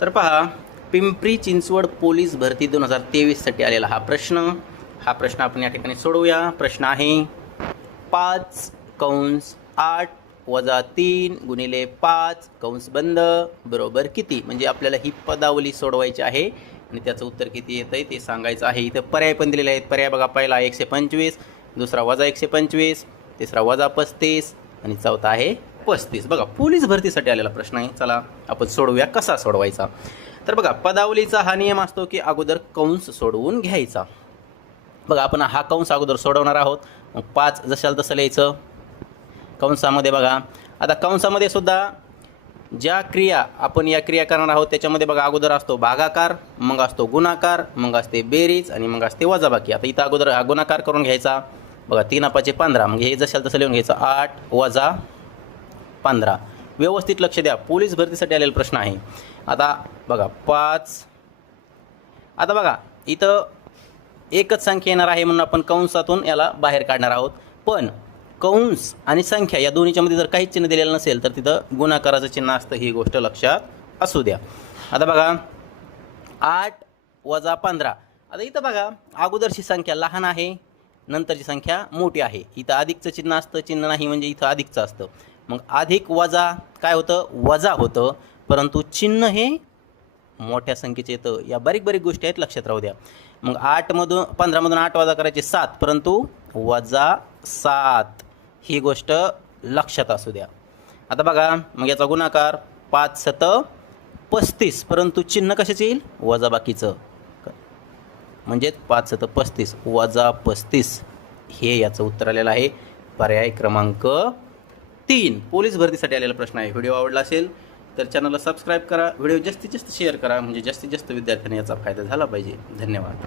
तर पहा, पिंपरी चिंचवड पोलीस भरती 2023साठी आलेला हा प्रश्न आपण या ठिकाणी सोडवूया. प्रश्न आहे 5(8 - 3 × 5 (बंद) बरोबर किती. म्हणजे आपल्याला ही पदावली सोडवायची आहे आणि त्याचं उत्तर किती येतं आहे ते सांगायचं आहे. इथं पर्याय पण दिलेले आहेत. पर्याय बघा, पहिला 125, दुसरा -125, तिसरा -35 आणि चौथा आहे 35. बघा, पोलीस भरतीसाठी आलेला प्रश्न आहे. चला आपण सोडवूया. कसा सोडवायचा तर बघा, पदावलीचा हा नियम असतो की अगोदर कंस सोडवून घ्यायचा. बघा, आपण हा कंस अगोदर सोडवणार आहोत. मग 5 जशाल तसं लिहायचं कंसामध्ये. बघा, आता कंसामध्ये सुद्धा ज्या क्रिया आपण या क्रिया करणार आहोत त्याच्यामध्ये बघा, अगोदर असतो भागाकार, मग असतो गुणाकार, मग असते बेरीज आणि मग असते वजाबाकी. आता इथं अगोदर हा गुणाकार करून घ्यायचा. बघा, 3 × 5 = 15. मग हे जशाल तसं लिहून घ्यायचं 8 - 15. व्यवस्थित लक्ष द्या, पोलीस भरतीसाठी आलेला प्रश्न आहे. आता बघा 5. आता बघा, इथं एकच संख्या येणार आहे म्हणून आपण कंसातून याला बाहेर काढणार आहोत. पण कंस आणि संख्या या दोन्हीच्या मध्ये जर काहीच चिन्ह दिलेलं नसेल तर तिथं गुणाकाराचं चिन्ह असतं. ही गोष्ट लक्षात असू द्या. आता बघा 8 - 15. आता इथं बघा, अगोदरची संख्या लहान आहे, नंतरची संख्या मोठी आहे. इथं अधिकचं चिन्ह असतं, चिन्ह नाही म्हणजे इथं अधिकचं असतं. मग अधिक वजा काय होतं, वजा होतं, परंतु चिन्ह हे मोठ्या संख्येचे येतं. या बारीक गोष्टी आहेत, लक्षात राहू द्या. मग 15मधून 8 वजा करायचे 7, परंतु -7 ही गोष्ट लक्षात असू द्या. आता बघा, मग याचा गुणाकार 5 × 7 = 35, परंतु चिन्ह कशाचे येईल, वजाबाकीचं. म्हणजे 5 × 7 = 35 -35 हे याचं उत्तर आलेलं आहे. पर्याय क्रमांक 3 पोलीस भरतीसाठी आलेला प्रश्न आहे. व्हिडिओ आवडला असेल तर चॅनलला सबस्क्राईब करा. व्हिडिओ जास्तीत जास्त शेअर करा म्हणजे जास्तीत जास्त विद्यार्थ्यांना याचा फायदा झाला पाहिजे. धन्यवाद.